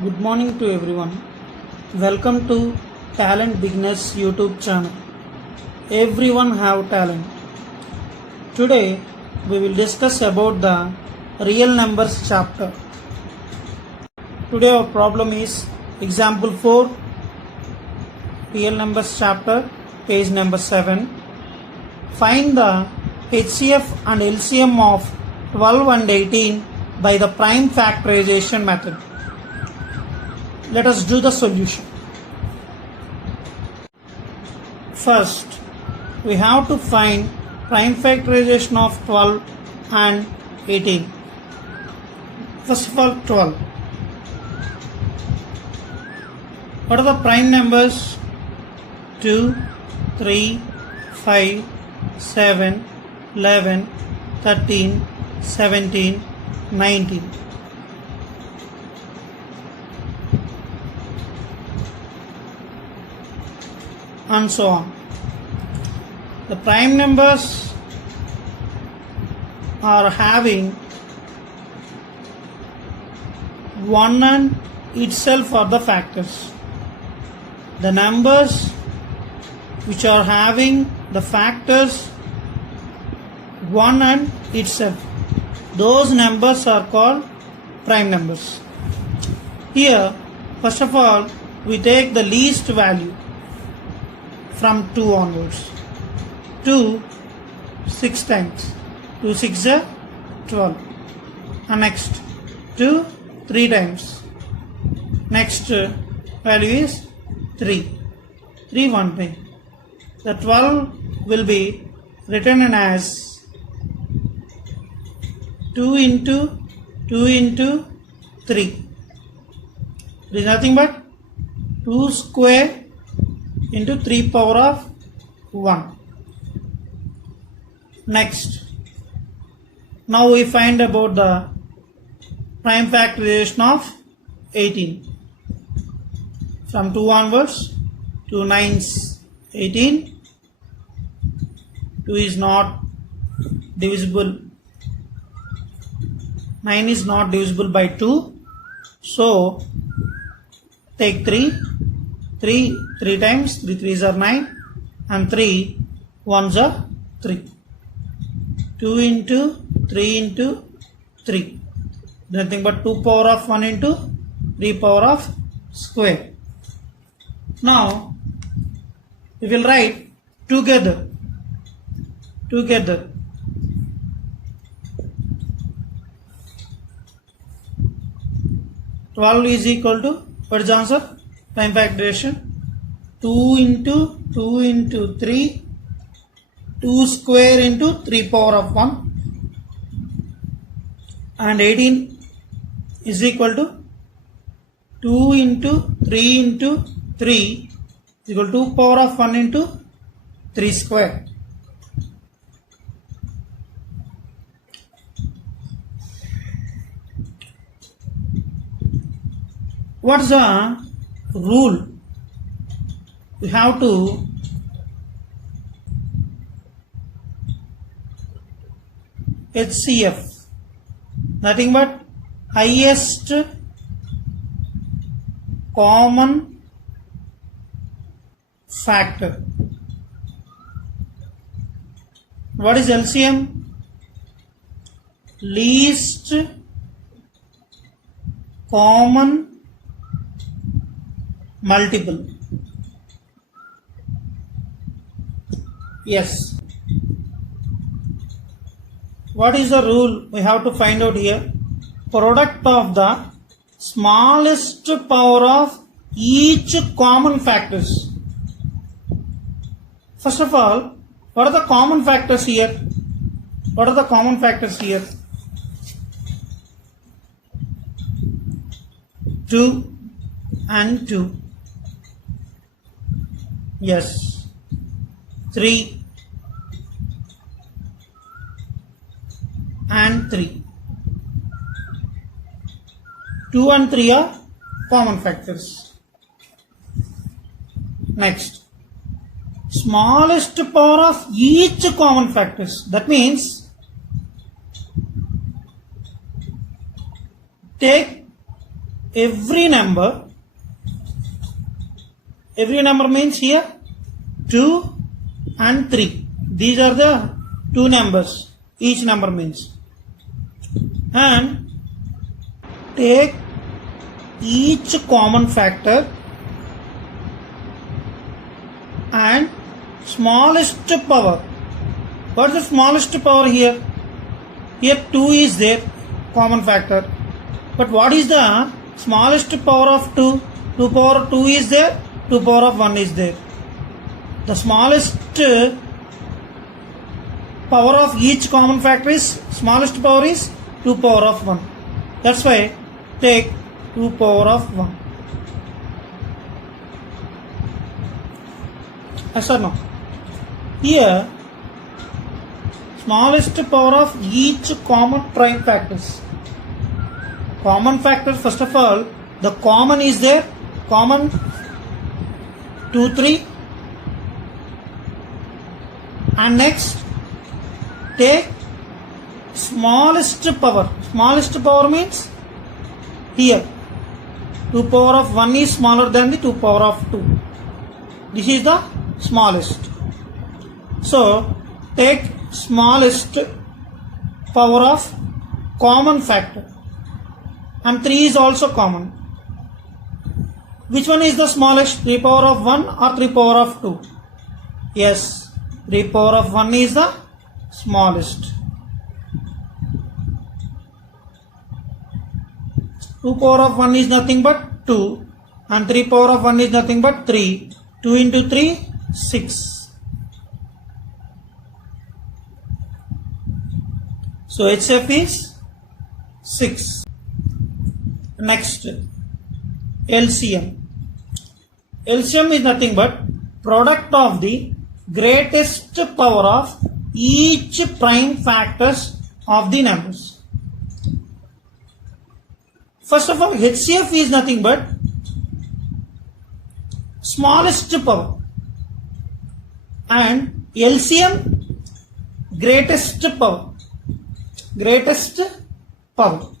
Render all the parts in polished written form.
Good morning to everyone. Welcome to Talent Beginners YouTube channel. Everyone have talent. Today we will discuss about the real numbers chapter. Today our problem is example 4 real numbers chapter, page number 7. Find the HCF and LCM of 12 and 18 by the prime factorization method. Let us do the solution. First, we have to find prime factorization of 12 and 18. First of all, 12. What are the prime numbers? 2, 3, 5, 7, 11, 13, 17, 19. And so on. The prime numbers are having 1 and itself are the factors. The numbers which are having the factors 1 and itself, those numbers are called prime numbers. Here, first of all, we take the least value from 2 onwards. 2 6 times. 2 6 is 12. And next 2 3 times. Next value is 3. 3 1 time. The 12 will be written as 2 into 2 into 3. It is nothing but 2 square into 3 power of 1. Next, now we find about the prime factorization of 18. From 2 onwards, 2 9s 18. 2 is not divisible. 9 is not divisible by 2. So, take 3. 3 times, 3 3s are 9 and 3 1s are 3. 2 into 3 into 3. Nothing but 2 power of 1 into 3 power of square. Now, we will write together. 12 is equal to, what is the answer? Prime factorization 2 into 3, 2 square into 3 power of 1, and 18 is equal to 2 into 3 into 3 is equal to 2 power of 1 into 3 square. What's the rule? We have to HCF, nothing but highest common factor. What is LCM? Least common multiple. Yes. What is the rule? We have to find out here. Product of the smallest power of each common factors. First of all, what are the common factors here? What are the common factors here? 2 and 2. Yes. 3 and 3. 2 and 3 are common factors. Next, smallest power of each common factors. That means take every number means here 2 and 3. These are the two numbers each number means. And take each common factor and smallest power. What is the smallest power here? Here 2 is there, common factor. But what is the smallest power of 2? 2 power of 2 is there, 2 power of 1 is there. The smallest power of each common factor is, smallest power is 2 power of 1. That's why take 2 power of 1. Yes or no? Here, smallest power of each common prime factors. Common factor, first of all, the common is there, common 2, 3. And next, take smallest power. Smallest power means here 2 power of 1 is smaller than the 2 power of 2. This is the smallest. So take smallest power of common factor, and 3 is also common. Which one is the smallest? 3 power of 1 or 3 power of 2? Yes, 3 power of 1 is the smallest. 2 power of 1 is nothing but 2, and 3 power of 1 is nothing but 3. 2 into 3, 6. So HF is 6. Next, LCM. LCM is nothing but product of the greatest power of each prime factors of the numbers. First of all, HCF is nothing but smallest power, and LCM greatest power. Greatest power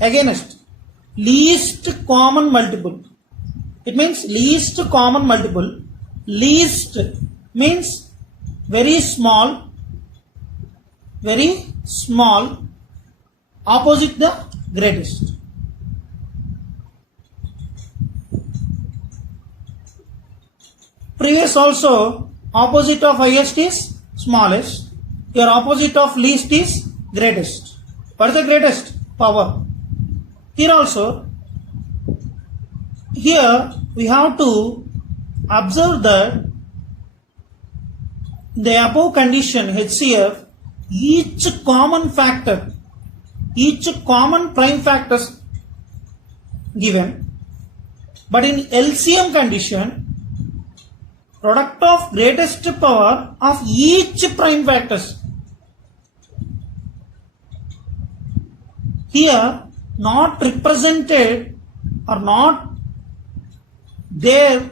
against least common multiple. It means least common multiple. Least means very small, opposite the greatest. Previous also, opposite of highest is smallest. Your opposite of least is greatest. What is the greatest? Power. Here also, here we have to observe that the above condition HCF, each common factor, each common prime factors given, but in LCM condition, product of greatest power of each prime factors. Here not represented or not there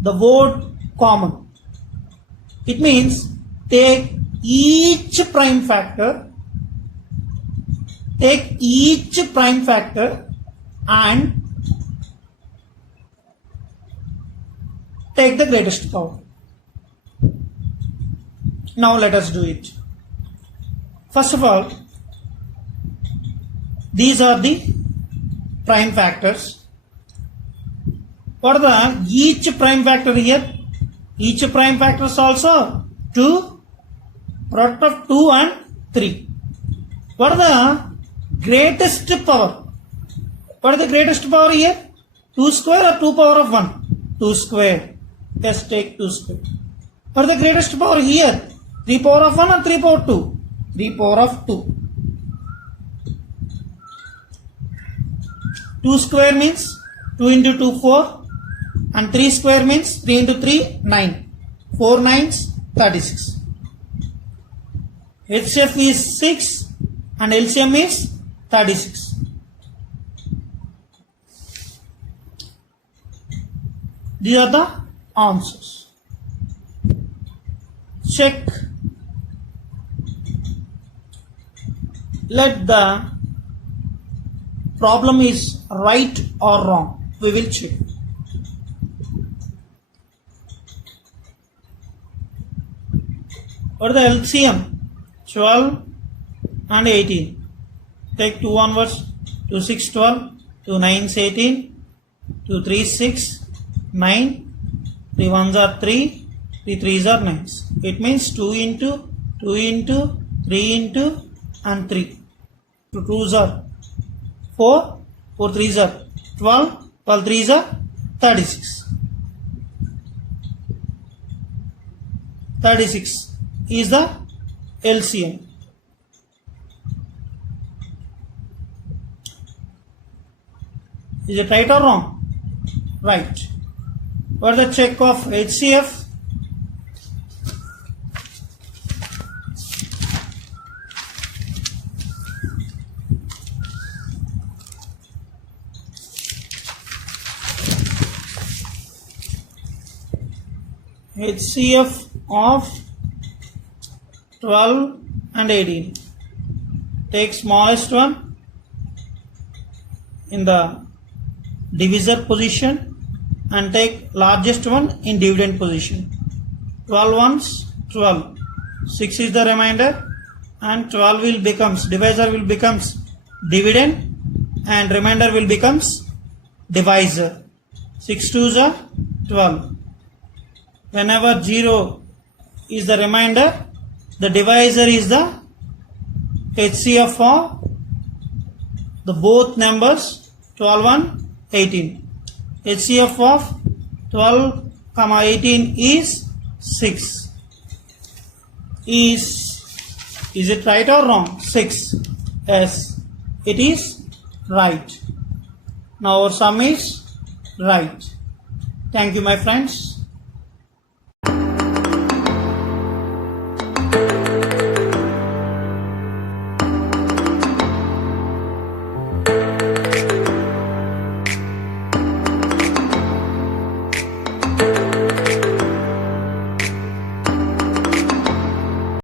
the word common. It means take each prime factor and take the greatest power. Now let us do it. First of all, these are the prime factors. What are the each prime factor here? Each prime factor is also 2, product of 2 and 3. What are the greatest power? What is the greatest power here? 2 square or 2 power of 1? 2 square. Let's take 2 square. What is the greatest power here? 3 power of 1 or 3 power of 2? 3 power of 2. 2 square means 2 into 2, 4. And 3 square means 3 into 3, 9. 4 nines, 36. HCF is 6 and LCM is 36. These are the answers. Check. Let the problem is right or wrong. We will check. What is the LCM? 12 and 18. Take 2 onwards. 2 6 12, 2 9 18, 2 3 6 9, 3 1s are 3, 3 3s are 9. It means 2 into 2 into 3 into and 3. 2 2s are 4, 4 3s are 12, 12 3s are 36. 36 is the LCM. Is it right or wrong? Right. What is the check of HCF? HCF of 12 and 18. Take smallest one in the divisor position and take largest one in dividend position. 12 ones 12. 6 is the remainder and 12 will becomes, divisor will becomes dividend and remainder will becomes divisor. 6 2s are 12. Whenever 0 is the remainder, the divisor is the HCF of the both numbers 12 and 18. HCF of 12, 18 is 6. Is it right or wrong? 6. Yes, it is right. Now our sum is right. Thank you, my friends.